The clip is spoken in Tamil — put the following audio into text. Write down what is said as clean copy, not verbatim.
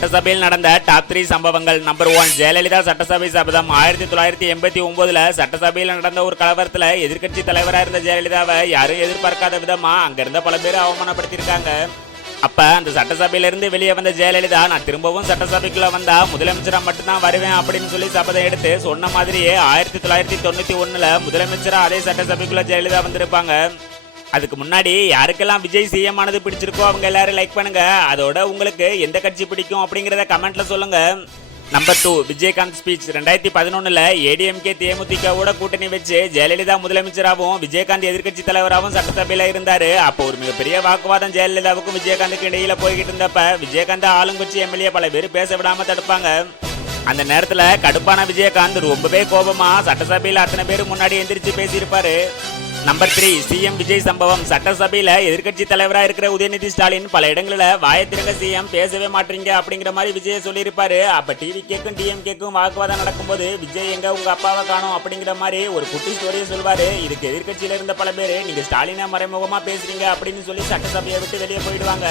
சட்டசபையில் நடந்த டாப் 3 சம்பவங்கள். நம்பர் 1, ஜெயலலிதா சட்டசபை சபதம். 1989 சட்டசபையில் நடந்த ஒரு கலவரத்துல எதிர்க்கட்சி தலைவராக இருந்த ஜெயலலிதாவை யாரும் எதிர்பார்க்காத விதமா அங்க இருந்த பல பேர் அவமானப்படுத்தியிருக்காங்க. அப்ப அந்த சட்டசபையில இருந்து வெளியே வந்த ஜெயலலிதா, நான் திரும்பவும் சட்டசபைக்குள்ள வந்தா முதலமைச்சரா மட்டும்தான் வருவேன் அப்படின்னு சொல்லி சபதம் எடுத்து சொன்ன மாதிரியே 1991 முதலமைச்சரா அதே சட்டசபைக்குள்ள ஜெயலலிதா வந்திருப்பாங்க. அதுக்கு முன்னாடி யாருக்கெல்லாம் விஜய் சிஎம் ஆனது பிடிச்சிருக்கோ அவங்க எல்லாரும் லைக் பண்ணுங்க. அதோட உங்களுக்கு எந்த கட்சி பிடிக்கும் அப்படிங்கறத கமெண்ட்ல சொல்லுங்க. Number 2, Vijayakanth speech. 2011 ஏடிஎம்கே தேமுதிகவோட கூட்டணி வச்சு ஜெயலலிதா முதலமைச்சராகவும் விஜயகாந்த் எதிர்க்கட்சி தலைவராகவும் சட்டசபையில இருந்தாரு. அப்போ ஒரு மிகப்பெரிய வாக்குவாதம் ஜெயலலிதாவுக்கும் விஜயகாந்துக்கு இடையில போய்கிட்டு இருந்தப்ப விஜயகாந்த் ஆளுங்கட்சி எம்எல்ஏ பல பேர் பேச விடாம தடுப்பாங்க. அந்த நேரத்துல கடுப்பான விஜயகாந்த் ரொம்பவே கோபமா சட்டசபையில அத்தனை பேர் முன்னாடி எந்திரிச்சு பேசியிருப்பாரு. நம்பர் 3, சிஎம் விஜய் சம்பவம். சட்டசபையில எதிர்க்கட்சி தலைவராக இருக்கிற உதயநிதி ஸ்டாலின் பல இடங்களில் வாயத்திருங்க சிஎம் பேசவே மாட்டீங்க அப்படிங்கிற மாதிரி விஜய் சொல்லியிருப்பாரு. அப்ப டிவி கேக்கும் டிஎம்கேக்கும் வாக்குவாதம் நடக்கும்போது விஜய் எங்க உங்க அப்பாவை காணும் அப்படிங்கிற மாதிரி ஒரு குட்டி ஸ்டோரியை சொல்வாரு. இதுக்கு எதிர்க்கட்சியில இருந்த பல பேர் நீங்க ஸ்டாலினை மறைமுகமா பேசுறீங்க அப்படின்னு சொல்லி சட்டசபையை விட்டு வெளியே போயிடுவாங்க.